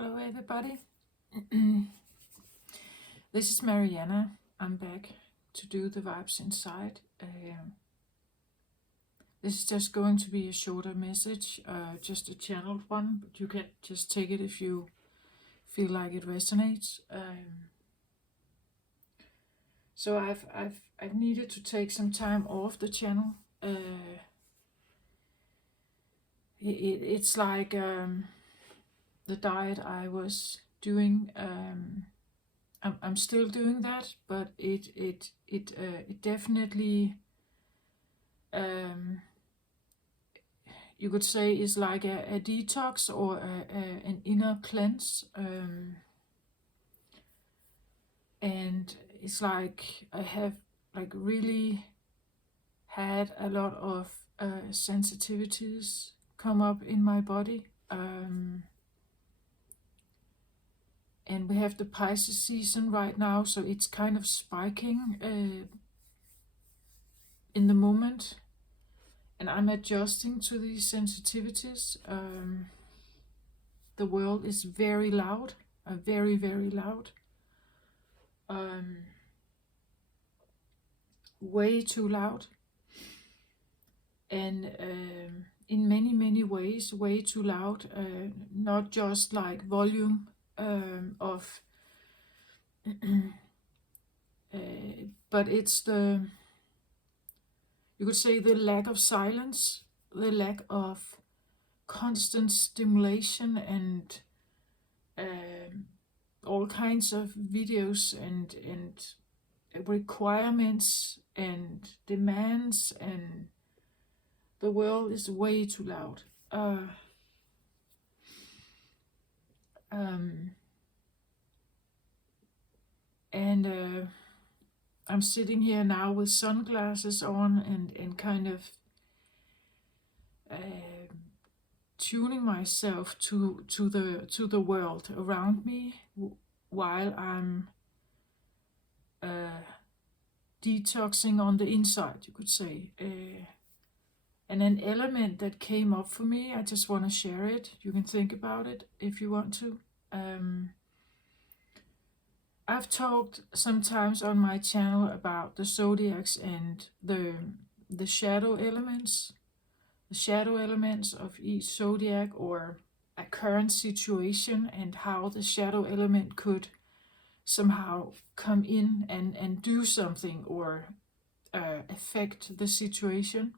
Hello everybody. This is Mariana. I'm back to do the vibes inside. This is just going to be a shorter message, just a channeled one, but you can just take it if you feel like it resonates. So I've needed to take some time off the channel. It's like the diet I was doing. I'm still doing that, but it definitely you could say is like a detox or an inner cleanse, and it's like I have like really had a lot of sensitivities come up in my body. And we have the Pisces season right now, so it's kind of spiking in the moment, and I'm adjusting to these sensitivities. The world is very loud, very, very loud, way too loud, and in many, many ways, way too loud, not just like volume of but it's you could say the lack of silence, the lack of constant stimulation, and all kinds of videos and requirements and demands, and the world is way too loud. And I'm sitting here now with sunglasses on and kind of tuning myself to the world around me while I'm detoxing on the inside, you could say. And an element that came up for me, I just want to share it. You can think about it if you want to. I've talked sometimes on my channel about the zodiacs and the shadow elements. The shadow elements of each zodiac, or a current situation, and how the shadow element could somehow come in and do something or affect the situation.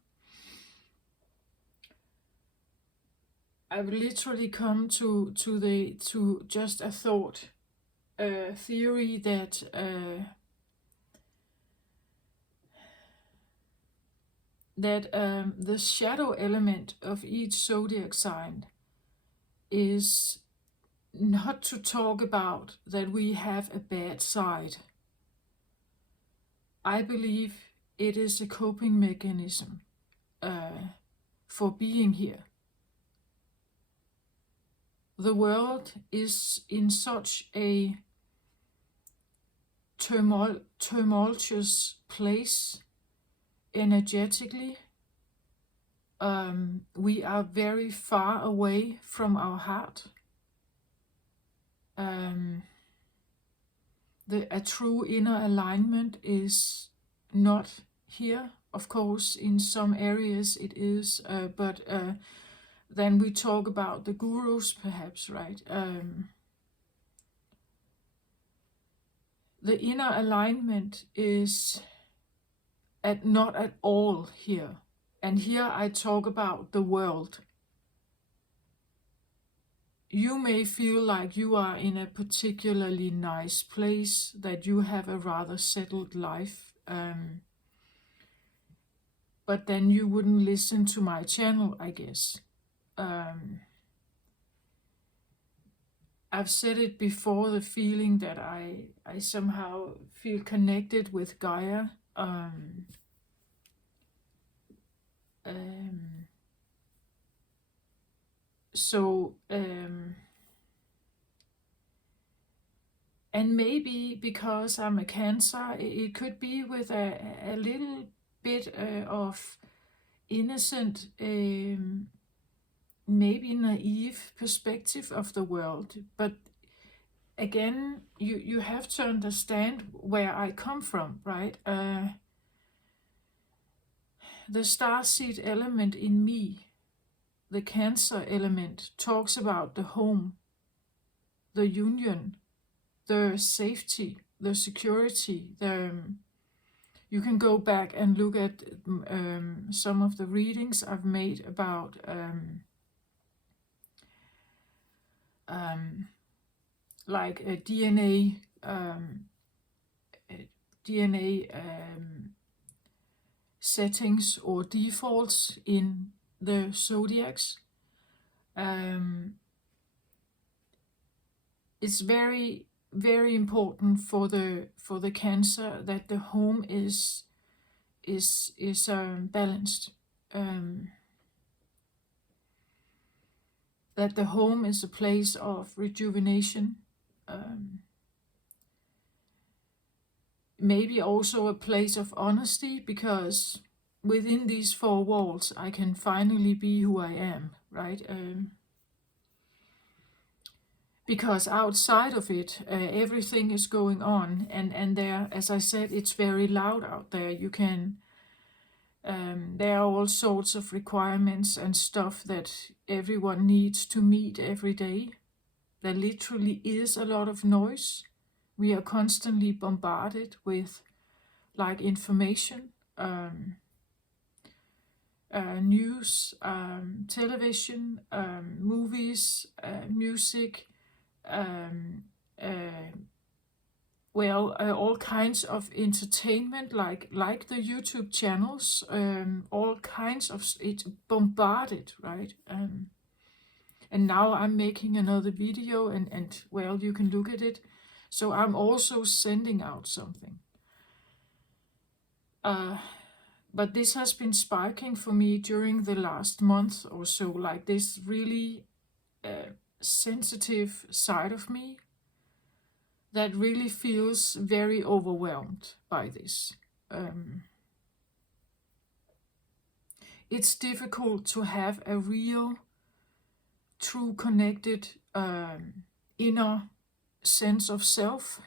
I've literally come to just a thought, a theory that the shadow element of each zodiac sign is not to talk about that we have a bad side. I believe it is a coping mechanism for being here. The world is in such a tumultuous place energetically. We are very far away from our heart. A true inner alignment is not here. Of course, in some areas it is, but then we talk about the gurus, perhaps, right? The inner alignment is not at all here. And here I talk about the world. You may feel like you are in a particularly nice place, that you have a rather settled life, but then you wouldn't listen to my channel, I guess. I've said it before, the feeling that I somehow feel connected with Gaia. And maybe because I'm a Cancer, it could be with a little bit of innocent maybe naive perspective of the world, but again, you have to understand where I come from, right? The starseed element in me, the Cancer element, talks about the home, the union, the safety, the security. You can go back and look at some of the readings I've made about like a DNA settings or defaults in the zodiacs. It's very, very important for the Cancer that the home is balanced. That the home is a place of rejuvenation, maybe also a place of honesty, because within these four walls I can finally be who I am, right? Because outside of it, everything is going on, and there, as I said, it's very loud out there. You can there are all sorts of requirements and stuff that everyone needs to meet every day. There literally is a lot of noise. We are constantly bombarded with like information, news, television, movies, music, all kinds of entertainment, like the YouTube channels, all kinds of it's bombarded, right? And now I'm making another video, and well, you can look at it. So I'm also sending out something. But this has been sparking for me during the last month or so, like this really sensitive side of me that really feels very overwhelmed by this. It's difficult to have a real, true, connected inner sense of self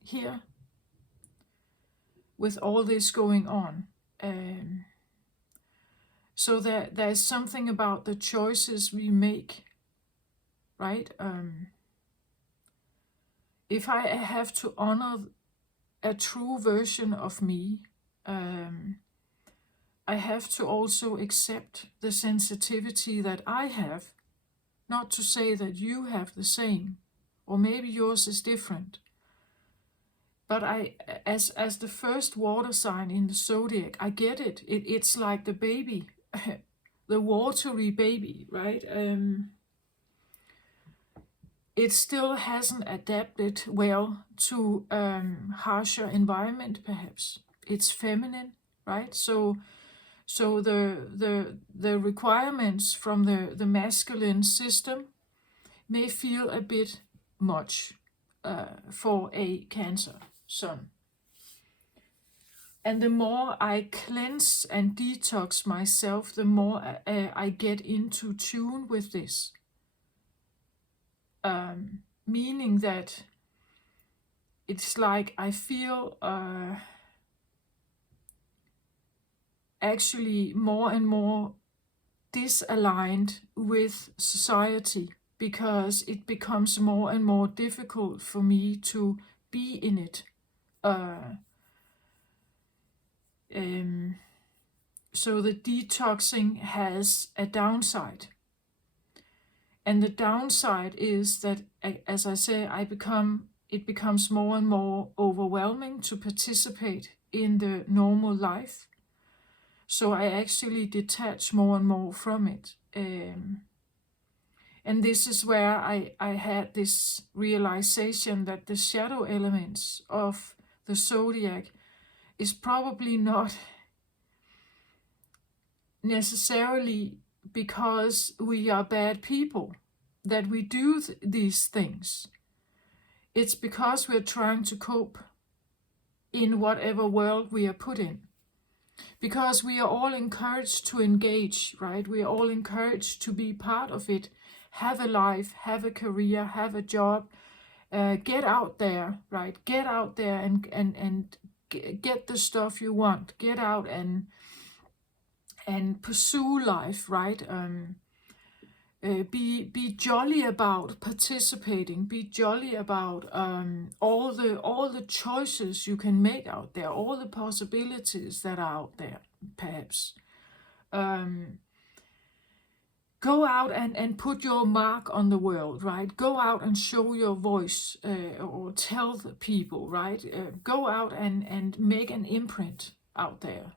here with all this going on. So there's something about the choices we make, right? If I have to honor a true version of me, I have to also accept the sensitivity that I have. Not to say that you have the same, or maybe yours is different. But as the first water sign in the zodiac, I get it. It's like the baby, the watery baby, right? It still hasn't adapted well to harsher environment, perhaps. It's feminine, right? So the requirements from the masculine system may feel a bit much for a Cancer sun. And the more I cleanse and detox myself, the more I get into tune with this. Meaning that it's like I feel actually more and more disaligned with society, because it becomes more and more difficult for me to be in it. So the detoxing has a downside. And the downside is that, as I say, it becomes more and more overwhelming to participate in the normal life. So I actually detach more and more from it. And this is where I had this realization that the shadow elements of the zodiac is probably not necessarily because we are bad people that we do these things. It's because we're trying to cope in whatever world we are put in. because we are all encouraged to engage, right? We are all encouraged to be part of it, have a life, have a career, have a job, get out there, right? Get out there and get the stuff you want. Get out and pursue life, right? Be jolly about participating. Be jolly about all the choices you can make out there, all the possibilities that are out there. Perhaps go out and put your mark on the world, right? Go out and show your voice, or tell the people, right? Go out and make an imprint out there.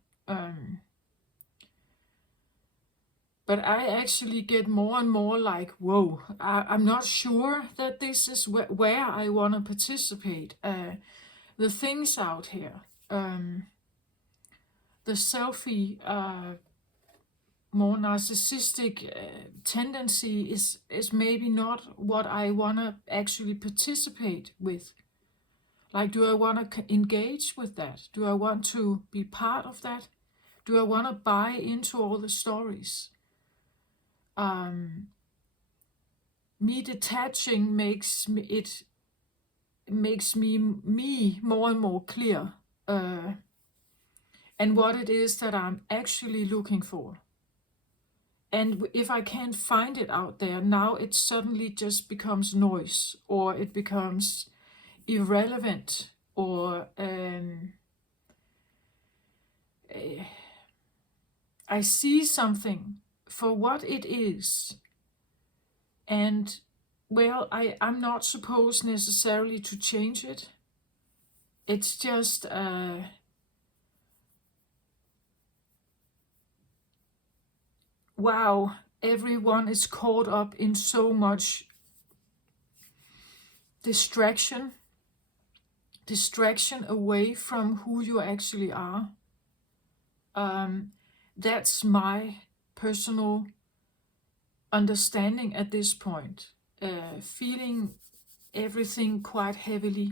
But I actually get more and more like, whoa, I'm not sure that this is where I want to participate. The things out here, the selfie, more narcissistic tendency is maybe not what I want to actually participate with. Like, do I want to engage with that? Do I want to be part of that? Do I want to buy into all the stories? Me detaching makes me more and more clear, and what it is that I'm actually looking for. And if I can't find it out there, now it suddenly just becomes noise, or it becomes irrelevant, or I see something for what it is. And, well, I'm not supposed necessarily to change it. It's just, wow, everyone is caught up in so much distraction away from who you actually are. That's my personal understanding at this point. Feeling everything quite heavily.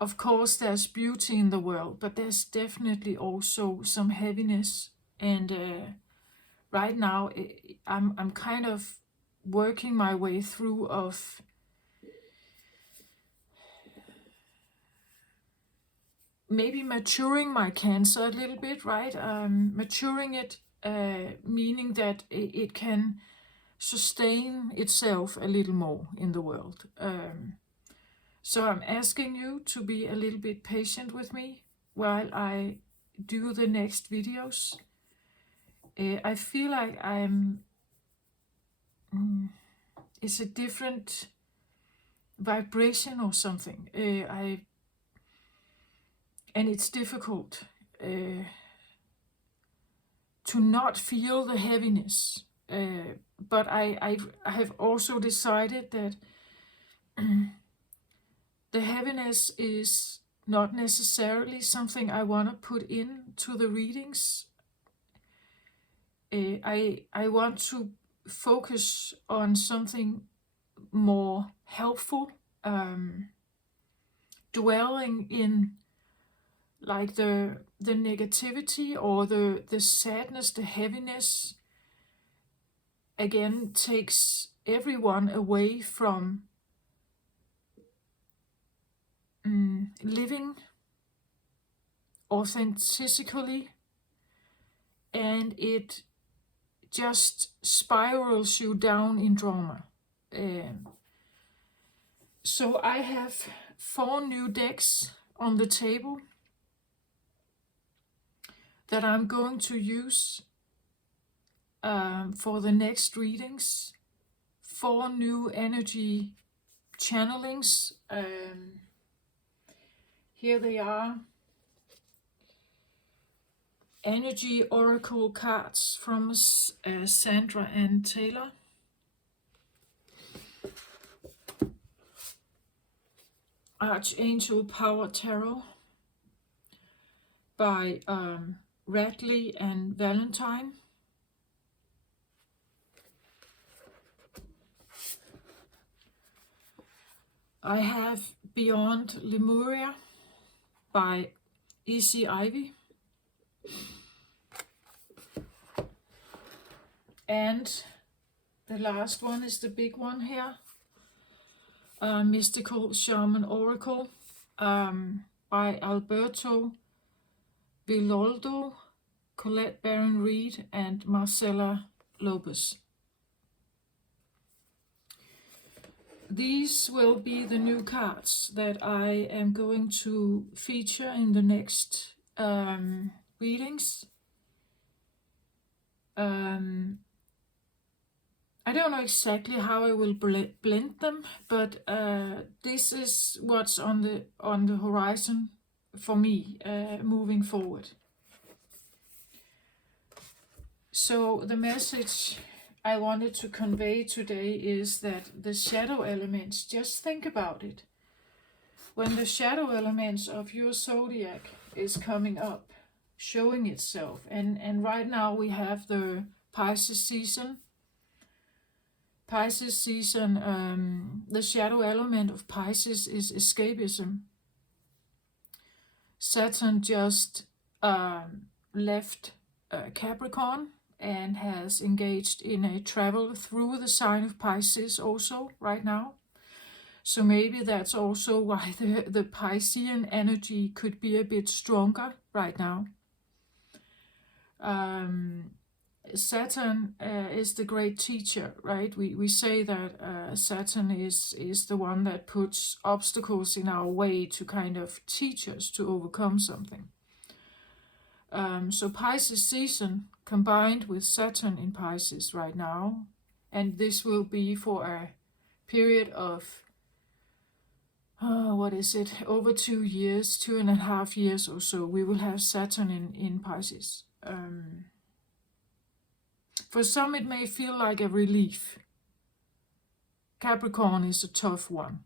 Of course, there's beauty in the world, but there's definitely also some heaviness. And right now, I'm kind of working my way through of maybe maturing my cancer a little bit, right? Maturing it, meaning that it can sustain itself a little more in the world. So I'm asking you to be a little bit patient with me while I do the next videos. I feel like it's a different vibration or something. And it's difficult to not feel the heaviness. But I have also decided that the heaviness is not necessarily something I want to put into the readings. I want to focus on something more helpful, dwelling in like the negativity or the sadness, the heaviness, again takes everyone away from living authentically, and it just spirals you down in drama. So I have 4 new decks on the table that I'm going to use for the next readings. 4 new energy channelings. Here they are. Energy Oracle cards from Sandra and Taylor. Archangel Power Tarot by Radley and Valentine. I have Beyond Lemuria by E.C. Ivy. And the last one is the big one here, Mystical Shaman Oracle, by Alberto Villoldo, Colette Baron Reed, and Marcela Lopez. These will be the new cards that I am going to feature in the next readings. I don't know exactly how I will blend them, but this is what's on the horizon for me moving forward. So the message I wanted to convey today is that the shadow elements, just think about it. When the shadow elements of your zodiac is coming up, showing itself, and right now we have the Pisces season. Pisces season, the shadow element of Pisces is escapism. Saturn just left Capricorn and has engaged in a travel through the sign of Pisces also right now. So maybe that's also why the Piscean energy could be a bit stronger right now. Saturn is the great teacher, right? We say that Saturn is the one that puts obstacles in our way to kind of teach us to overcome something. So Pisces season combined with Saturn in Pisces right now, and this will be for a period of over 2 years, 2.5 years or so. We will have Saturn in Pisces. For some it may feel like a relief. Capricorn is a tough one,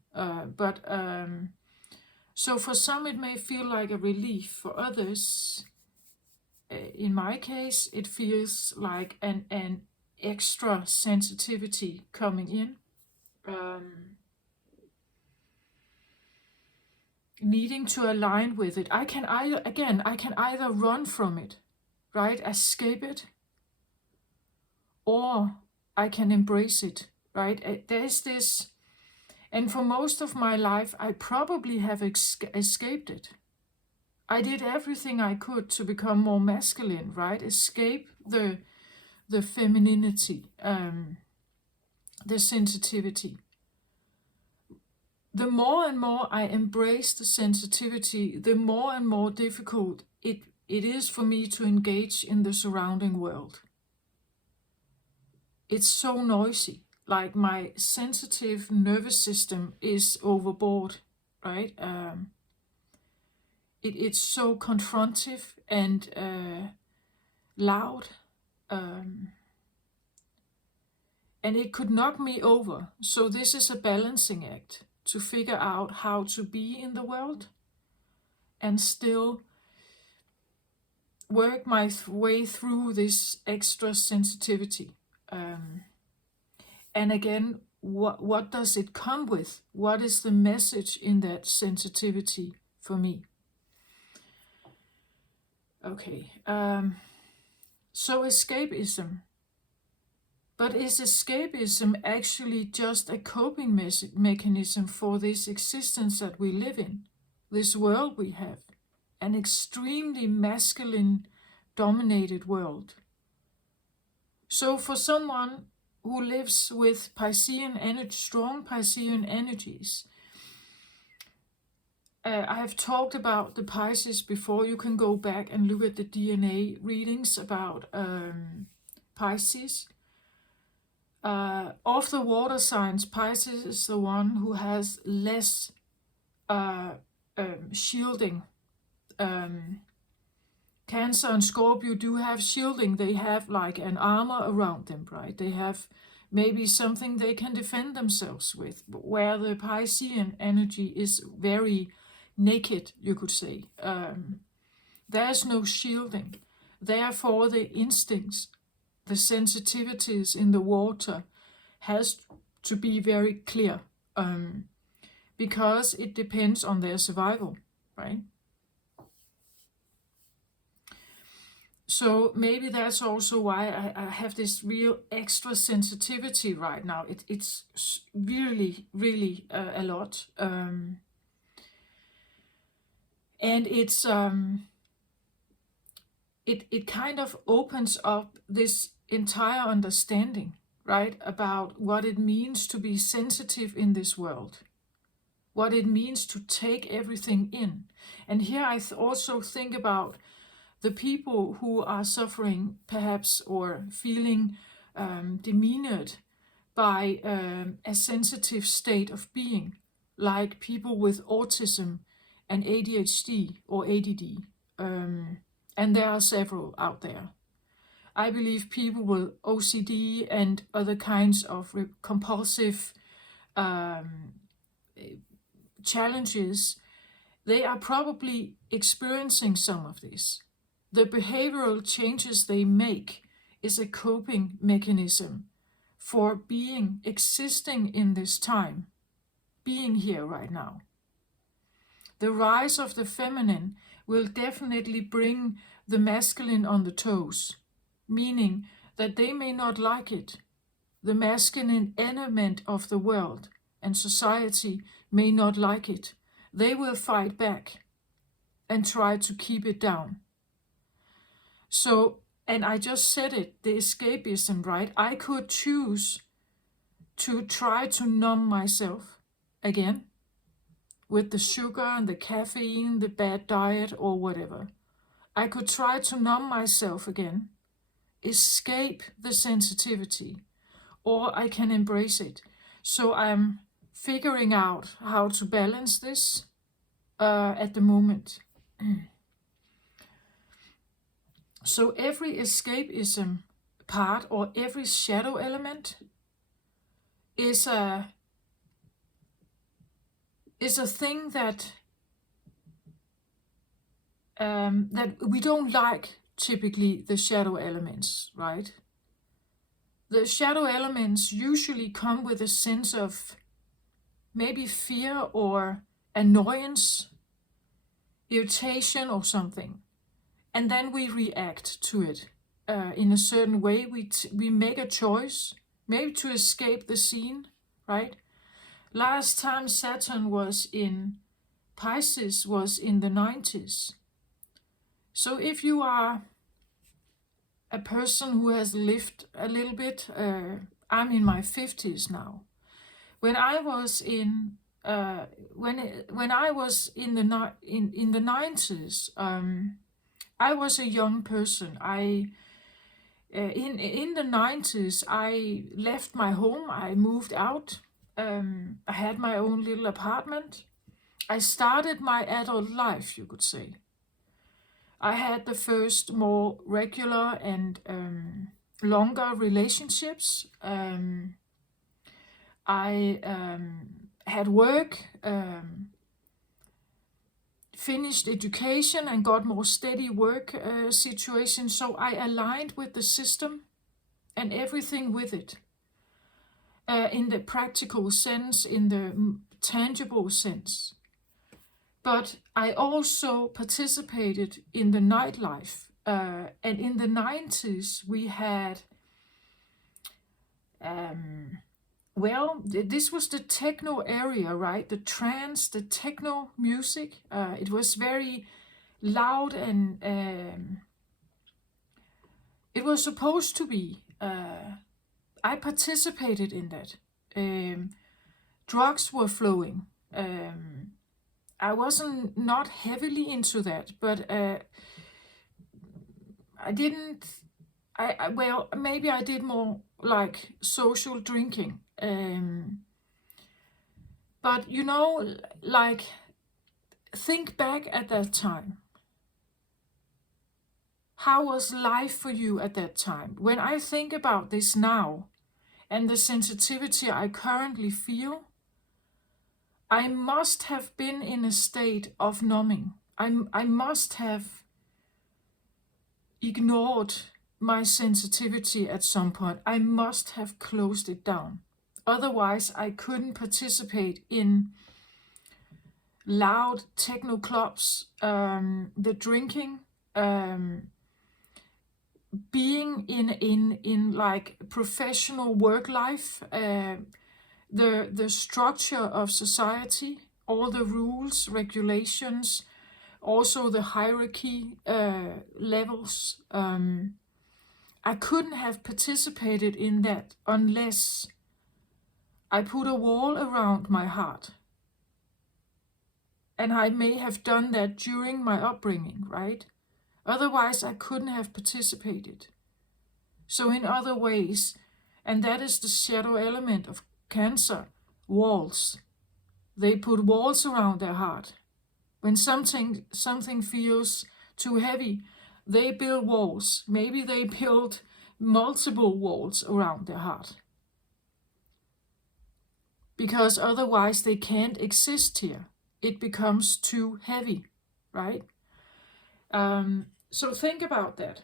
so for some it may feel like a relief. For others, in my case, it feels like an extra sensitivity coming in, needing to align with it. I can either run from it, right, escape it, or I can embrace it, right? There's this, and for most of my life, I probably have escaped it. I did everything I could to become more masculine, right? Escape the femininity, the sensitivity. The more and more I embrace the sensitivity, the more and more difficult it is for me to engage in the surrounding world. It's so noisy, like my sensitive nervous system is overboard, right? It's so confrontive and loud, and it could knock me over. So this is a balancing act to figure out how to be in the world and still work my way through this extra sensitivity. And again, what does it come with? What is the message in that sensitivity for me? Okay, so escapism. But is escapism actually just a coping mechanism for this existence that we live in, this world we have, an extremely masculine dominated world? So for someone who lives with Piscean energy, strong Piscean energies, I have talked about the Pisces before. You can go back and look at the DNA readings about Pisces. Of the water signs, Pisces is the one who has less shielding. Cancer and Scorpio do have shielding. They have like an armor around them, right? They have maybe something they can defend themselves with, where the Piscean energy is very naked, you could say. There's no shielding. Therefore, the instincts, the sensitivities in the water has to be very clear, because it depends on their survival, right? So maybe that's also why I have this real extra sensitivity right now. It's really, really a lot. And it kind of opens up this entire understanding, right, about what it means to be sensitive in this world, what it means to take everything in. And here I also think about the people who are suffering, perhaps, or feeling demeaned by a sensitive state of being, like people with autism and ADHD or ADD. Um, and there are several out there. I believe people with OCD and other kinds of compulsive um, challenges, they are probably experiencing some of this. The behavioral changes they make is a coping mechanism for being, existing in this time, being here right now. The rise of the feminine will definitely bring the masculine on the toes, meaning that they may not like it. The masculine element of the world and society may not like it. They will fight back and try to keep it down. So, and I just said it, the escapism, right? I could choose to try to numb myself again with the sugar and the caffeine, the bad diet, or whatever. I could try to numb myself again, escape the sensitivity, or I can embrace it. So I'm figuring out how to balance this at the moment. So every escapism part or every shadow element is a thing that that we don't like. Typically, the shadow elements, right? The shadow elements usually come with a sense of maybe fear or annoyance, irritation, or something, and then we react to it in a certain way. We make a choice, maybe to escape the scene, right? Last time Saturn was in Pisces was in the 90s. So if you are a person who has lived a little bit, I'm in my 50s now. When I was in when I was in the 90s, I was a young person. In the 90s, I left my home. I moved out. I had my own little apartment. I started my adult life, you could say. I had the first more regular and longer relationships. I had work, finished education, and got more steady work situation. So I aligned with the system and everything with it, in the practical sense, in the tangible sense. But I also participated in the nightlife. And in the 90s, we had, this was the techno area, right? The trance, the techno music. It was very loud and it was supposed to be. I participated in that. Drugs were flowing. I wasn't not heavily into that, but I didn't. Well, maybe I did more like social drinking. But like, think back at that time. How was life for you at that time? When I think about this now and the sensitivity I currently feel, I must have been in a state of numbing. I must have ignored my sensitivity at some point. I must have closed it down. Otherwise, I couldn't participate in loud techno clubs, the drinking, being in like professional work life, the structure of society, all the rules, regulations, also the hierarchy levels. I couldn't have participated in that unless I put a wall around my heart. And I may have done that during my upbringing, right? Otherwise, I couldn't have participated. So in other ways, and that is the shadow element of Cancer, walls. They put walls around their heart. When something feels too heavy, they build walls. Maybe they build multiple walls around their heart. Because otherwise they can't exist here. It becomes too heavy, right? So think about that.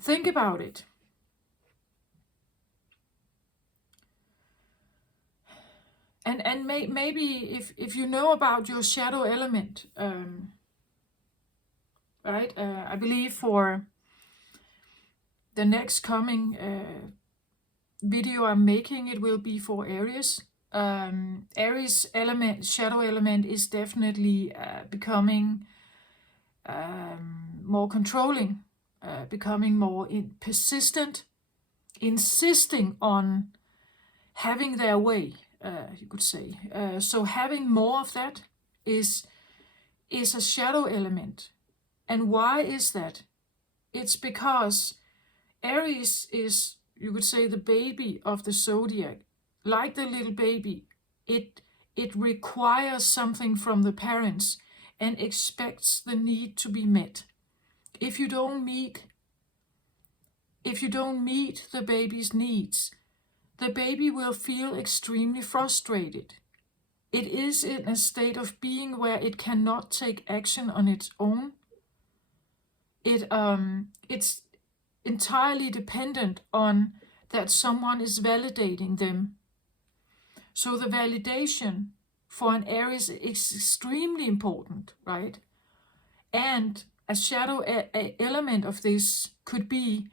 Think about it. And maybe if you know about your shadow element, right? I believe for the next coming video I'm making, it will be for Aries. Aries element, shadow element, is definitely becoming more controlling, becoming more persistent, insisting on having their way, you could say. So having more of that is a shadow element. And why is that? It's because Aries is, you could say, the baby of the zodiac. Like the little baby, it requires something from the parents and expects the need to be met. If you don't meet the baby's needs, the baby will feel extremely frustrated. It is in a state of being where it cannot take action on its own. It's entirely dependent on that someone is validating them. So the validation for an Aries is extremely important, right? And a shadow element of this could be,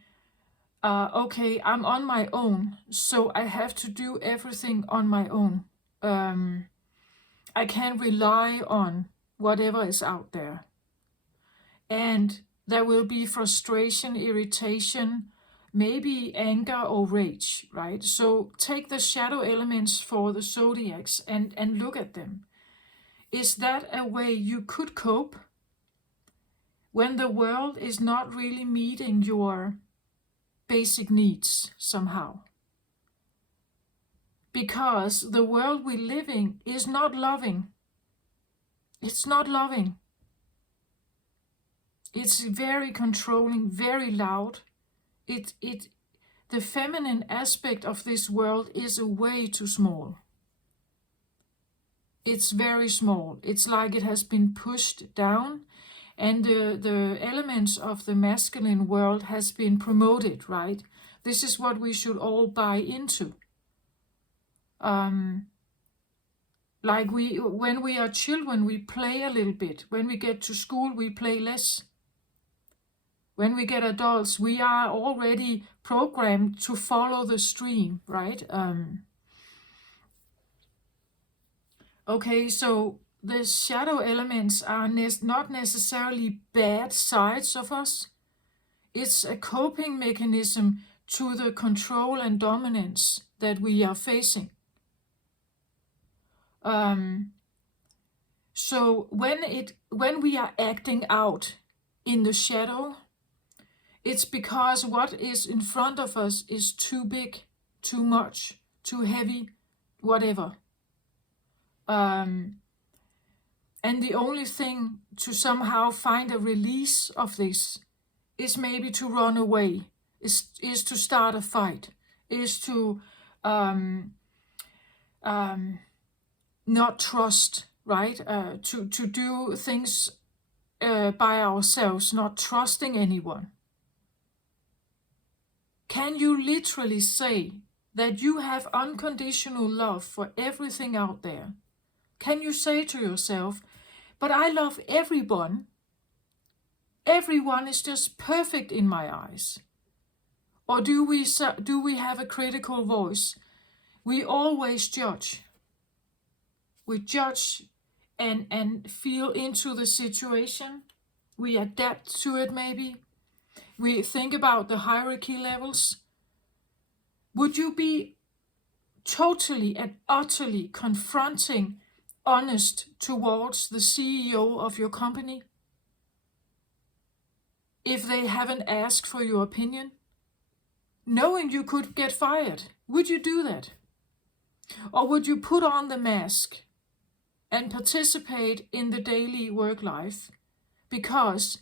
okay, I'm on my own, so I have to do everything on my own. I can't rely on whatever is out there. And there will be frustration, irritation, maybe anger or rage, right? So take the shadow elements for the zodiacs and look at them. Is that a way you could cope when the world is not really meeting your basic needs somehow? Because the world we live in is not loving. It's not loving. It's very controlling, very loud. The feminine aspect of this world is way too small. It's very small. It's like it has been pushed down, and the elements of the masculine world has been promoted, right? This is what we should all buy into. Like when we are children, we play a little bit. When we get to school, we play less. When we get adults, we are already programmed to follow the stream, right? Okay, so the shadow elements are not necessarily bad sides of us. It's a coping mechanism to the control and dominance that we are facing. So when we are acting out in the shadow, it's because what is in front of us is too big, too much, too heavy, whatever. And the only thing to somehow find a release of this is maybe to run away, is to start a fight, is to not trust, right? To do things by ourselves, not trusting anyone. Can you literally say that you have unconditional love for everything out there? Can you say to yourself, but I love everyone everyone is just perfect in my eyes? Or do we have a critical voice? We always judge. We judge and feel into the situation. We adapt to it maybe. We think about the hierarchy levels. Would you be totally and utterly confronting, honest towards the CEO of your company if they haven't asked for your opinion? Knowing you could get fired, would you do that? Or would you put on the mask and participate in the daily work life because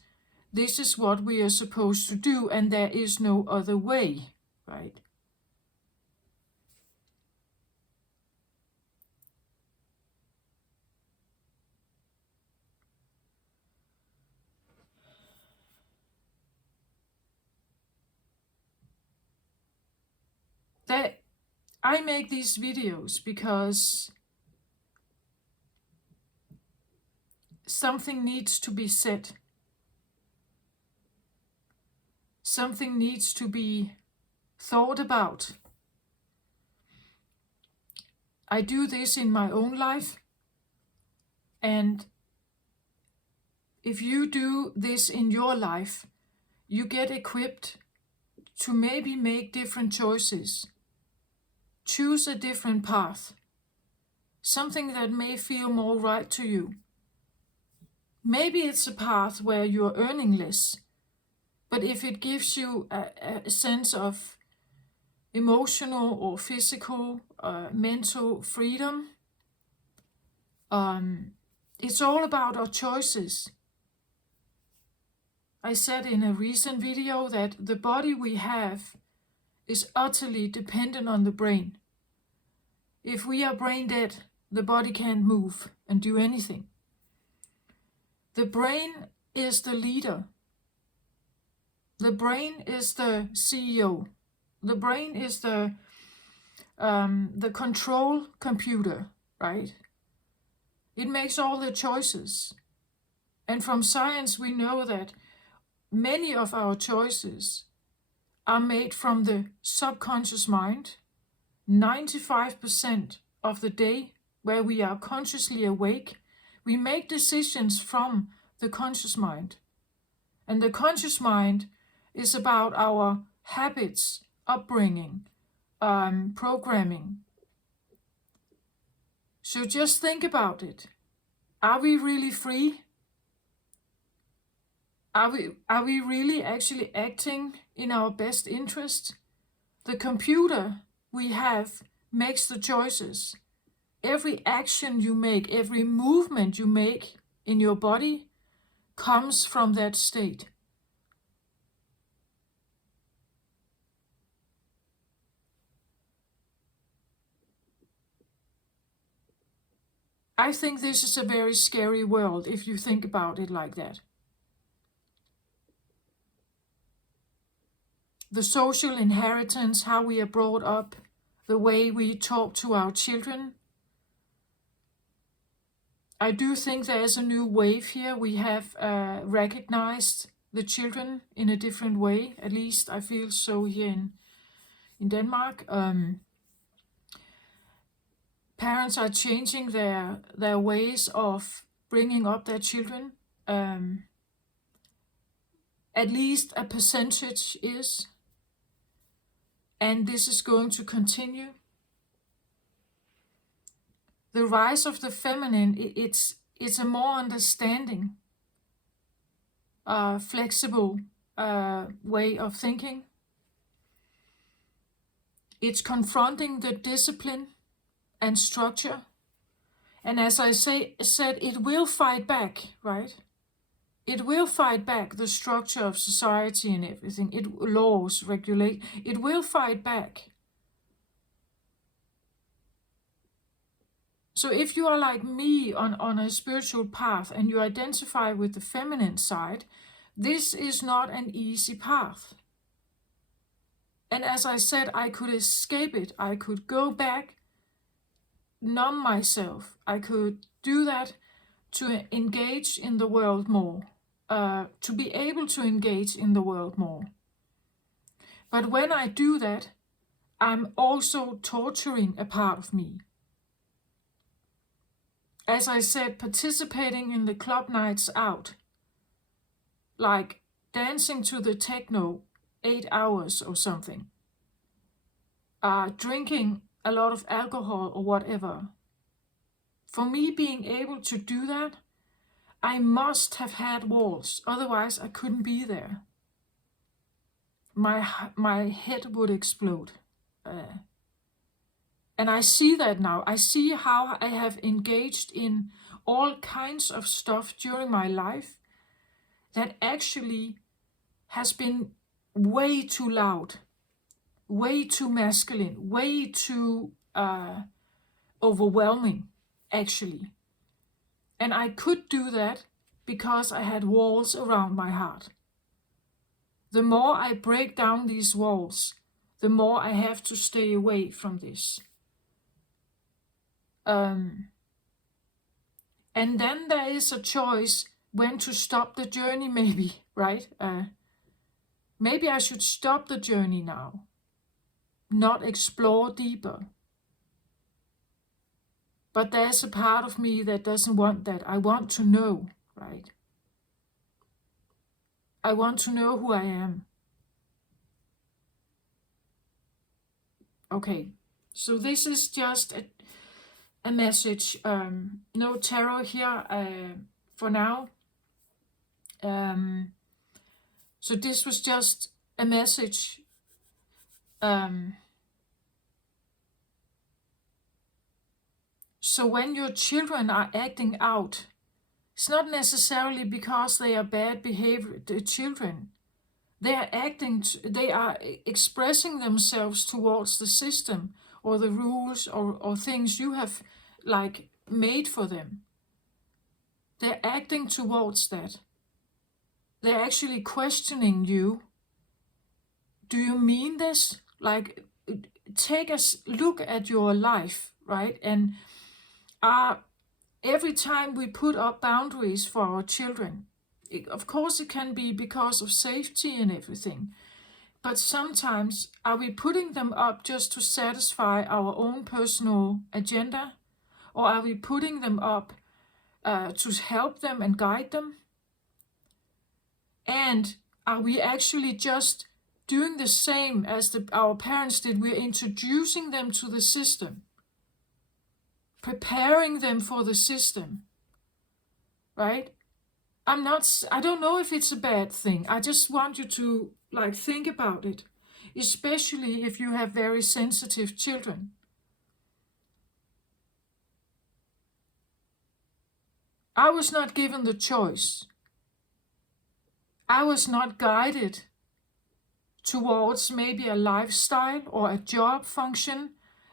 this is what we are supposed to do and there is no other way, right? That I make these videos because something needs to be said. Something needs to be thought about. I do this in my own life, and if you do this in your life, you get equipped to maybe make different choices. Choose a different path. Something that may feel more right to you. Maybe it's a path where you're earning less, but if it gives you a sense of emotional or physical, mental freedom, it's all about our choices. I said in a recent video that the body we have is utterly dependent on the brain. If we are brain dead, the body can't move and do anything. The brain is the leader. The brain is the CEO. The brain is the control computer, right? It makes all the choices. And from science, we know that many of our choices are made from the subconscious mind. 95% of the day where we are consciously awake, we make decisions from the conscious mind. And the conscious mind is about our habits, upbringing, programming. So just think about it. Are we really free? Are we really actually acting in our best interest? The computer we have makes the choices. Every action you make, every movement you make in your body comes from that state. I think this is a very scary world if you think about it like that. The social inheritance, how we are brought up, the way we talk to our children. I do think there is a new wave here. We have recognized the children in a different way. At least I feel so here in Denmark. Parents are changing their ways of bringing up their children. At least a percentage is. And this is going to continue. The rise of the feminine, it's a more understanding, flexible way of thinking. It's confronting the discipline and structure. And as I said, it will fight back, right? It will fight back the structure of society and everything. Laws, regulate. It will fight back. So if you are like me on a spiritual path and you identify with the feminine side, this is not an easy path. And as I said, I could escape it. I could go back, numb myself. I could do that to engage in the world more. to be able to engage in the world more. But when I do that, I'm also torturing a part of me. As I said, participating in the club nights out, like dancing to the techno 8 hours or something, drinking a lot of alcohol or whatever. For me being able to do that, I must have had walls, otherwise I couldn't be there. My head would explode. And I see that now. I see how I have engaged in all kinds of stuff during my life that actually has been way too loud, way too masculine, way too overwhelming, actually. And I could do that because I had walls around my heart. The more I break down these walls, the more I have to stay away from this. And then there is a choice when to stop the journey, maybe, right? Maybe I should stop the journey now, not explore deeper. But there's a part of me that doesn't want that. I want to know, right? I want to know who I am. Okay, so this is just a message. No tarot here for now. So this was just a message. So when your children are acting out, it's not necessarily because they are bad behavior children. They are they are expressing themselves towards the system or the rules or things you have like made for them. They're acting towards that. They're actually questioning you. Do you mean this? Like, take a look at your life, right? And every time we put up boundaries for our children, of course it can be because of safety and everything, but sometimes are we putting them up just to satisfy our own personal agenda, or are we putting them up to help them and guide them? And are we actually just doing the same as our parents did? We're introducing them to the system, preparing them for the system, right? I don't know if it's a bad thing. I just want you to like think about it, especially if you have very sensitive children. I was not given the choice. I was not guided towards maybe a lifestyle or a job function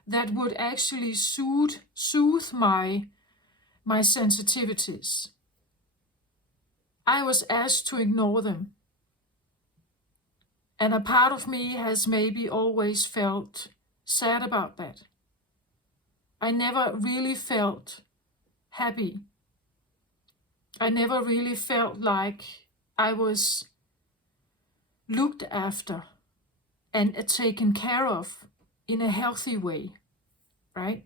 that would actually soothe my sensitivities. I was asked to ignore them. And a part of me has maybe always felt sad about that. I never really felt happy. I never really felt like I was looked after and taken care of in a healthy way, right?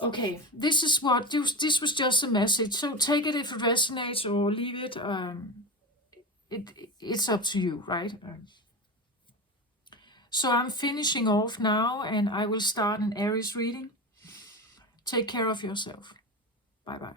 Okay, this was just a message. So take it if it resonates or leave it. It's up to you, right? So I'm finishing off now, and I will start an Aries reading. Take care of yourself. Bye-bye.